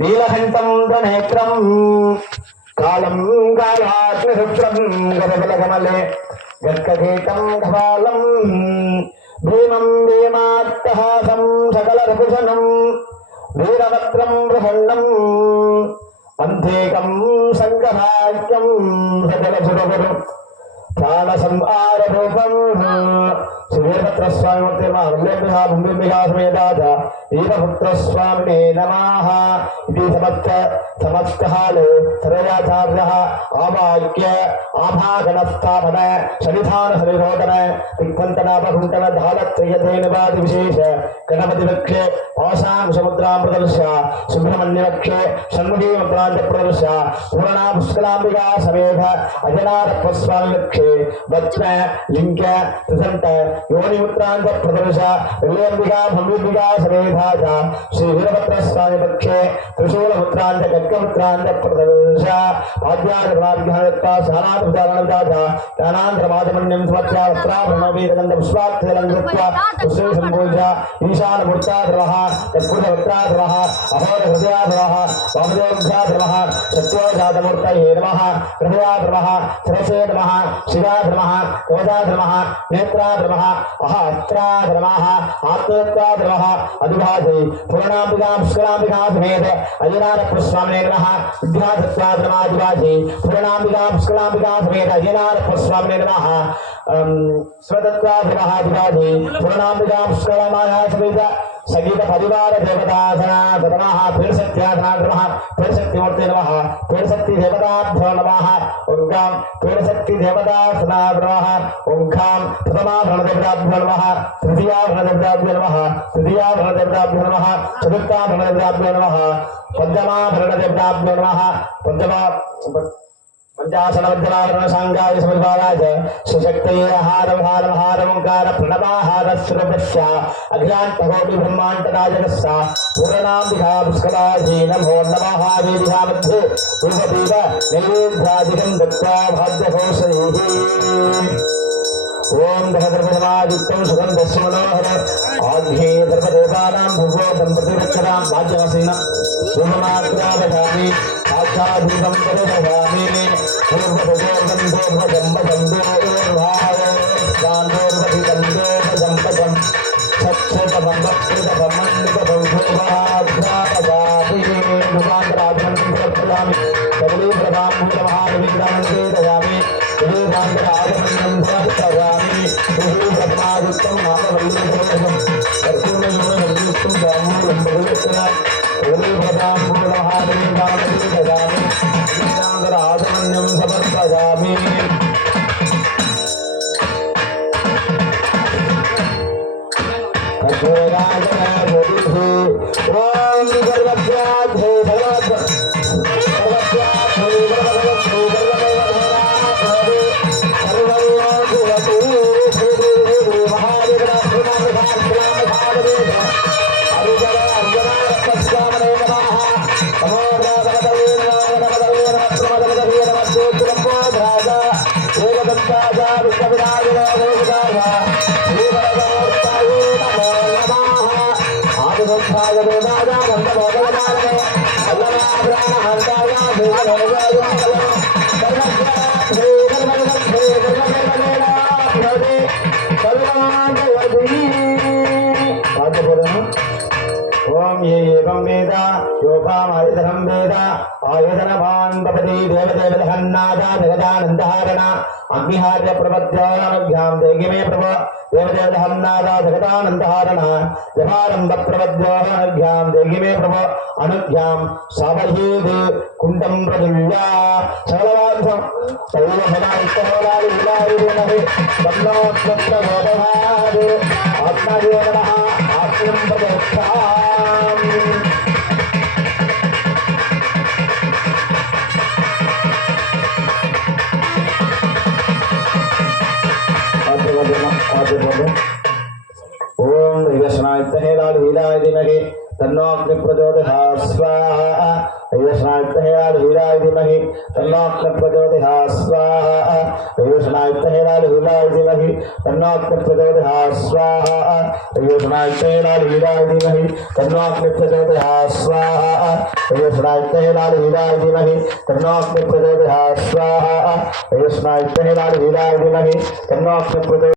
నీలకంఠం ధనేత్రం కాళం కాళాగ్నిరుద్రం గదబలగమలే గర్కగీతం కపాలం భీమం భీమాట్టహాసం సకలరభుజనం వీరభద్రం ప్రసన్నం అంధేకం సంగభాగ్యం సకలసురగురు ప్రాణ సంహార రూపం శ్రీవీరభద్ర స్వామి భూమిభ్యా సమేతాజ వీరభద్ర స్వామినే నమః. ఇది సమస్తకాలే సర్వయాచార్య ఆవాక్య ఆభాగణస్థాపన సన్నిధాన సరిరోధన దిగ్బంధనాపకుంటన ధాళత్రయధేనువాది విశేష గణపతి వక్షే పాశాం సముద్రాం ప్రదర్శ సుబ్రహ్మణ్యవక్షే షణ్ముఖీ ముద్రాంత ప్రదర్శ పూర్ణా పుష్కలాంబికా సమేత అజనారత్వస్వామి వక్షే వజ్ర లింగ ప్రసంత యోనిముద్రాంత ప్రదర్శ విలయంబికా భూమిభిగా సమేతాజ శ్రీ వీరభద్ర స్వామి పక్షే త్రిశూల ముద్రాంత గర్గముద్రాంత ప్రదర్శ పాద్యాధికారత్వ సానాధికారణాజ జ్ఞానాంధ్రమాధమన్యం స్వచ్ఛ వస్త్రాభరణవీరగంధ పుష్పాక్షరం కృత్వ పుష్పే సంపూజ ఈశానమూర్తాధవః తత్పురుషవృత్తాధవః అహోర హృదయాధవః వామదేవ్యాధవః సత్యోజాతమూర్తయే నమః హృదయాధవః శిరసే నమః శిరాధవః కవచాధవః నేత్రాధవః అహస్త్రాధవః ఆత్మేత్రాధవః అధివాసి పూర్ణాంబికా పుష్కరాంబికా సమేత అజనారత్వస్వామినే నమః విద్యాసత్వాధమాధివాసి పూర్ణాంబికా పుష్కరాంబికా సమేత అజనారత్వస్వామినే నమః స్వతత్వాధమాధివాసి పూర్ణాంబికా పుష్కరామాయా సమేత సంగీత పరివార దేవతాసనా నమః పీడశక్త్యాసనా నమః పీడశక్తిమూర్తే నమః పీడశక్తి దేవతాభ్యో నమః ఓంకాం పీడశక్తి దేవతాసనా నమః ఓంకాం ప్రథమాభరణదేవతాభ్యో నమః తృతీయాభరణదేవతాభ్యో నమః తృతీయాభరణదేవతాభ్యో నమః చతుర్థాభరణదేవతాభ్యో నమః పంచమాభరణదేవతాభ్యో నమః పంచాశనవజ్రావరణ సాంగాయ సమవిభాగాయ సుశక్తయే హారమహారమహారమోంకార ప్రణవాహార స్వరూపస్య అజ్ఞాంతకోటి బ్రహ్మాండరాజకస్య పూర్ణాంబికా పుష్కలాజీ నమో నమః వేదికా మధ్యే రూపదీప నైవేద్యాదికం దత్వా భాగ్యఘోషైః. ఓం దహద్రపదమాదిత్యం సుగంధస్య మనోహర ఆఘ్నే దర్పదేవానాం భువో దంపతిరక్షరాం భాగ్యవసేన పూర్ణమాగ్రావధామి సాక్షాదీపం పరిదధామి ఆజమన్యం సమర్పయామి. ఓం ఏవం వేద యోగామాయుధనం వేద ఆయుధనవాన్ భవతి దేవదేవదహన్నాద జగదానందహారణ అగ్నిహార్య ప్రపద్యోనభ్యాం దేగిమే ప్రభ దేవదేవదహన్నాద జగదానందహారణ జపారంభ ప్రపద్యోనభ్యాం దేగిమే ప్రభ అనుభ్యాం సావహేది కుండం ప్రజుల్యా సకలవార్థం సౌలభనాయిస్తోలాది విలాయునహి తన్నోత్సవోదహాది ఆత్మదేవన ఆత్మం ప్రదక్షాం. ఓం శ్రీకృష్ణాయ లీలాయ దినగే तन्नोऽग्नि प्रचोदयात् स्वाहा योषणायुक्तहेरालहीराय धीमहि तन्नोऽग्नि प्रचोदयात् स्वाहा योषणायुक्तहेरालहीराय धीमहि तन्नोऽग्नि प्रचोदयात् स्वाहा योषणायुक्तहेरालहीराय धीमहि तन्नोऽग्नि प्रचोदयात् स्वाहा योषणायुक्तहेरालहीराय धीमहि तन्नोऽग्नि प्रचोदयात् स्वाहा योषणायुक्तहेरालहीराय धीमहि तन्नोऽग्नि प्रचोदयात्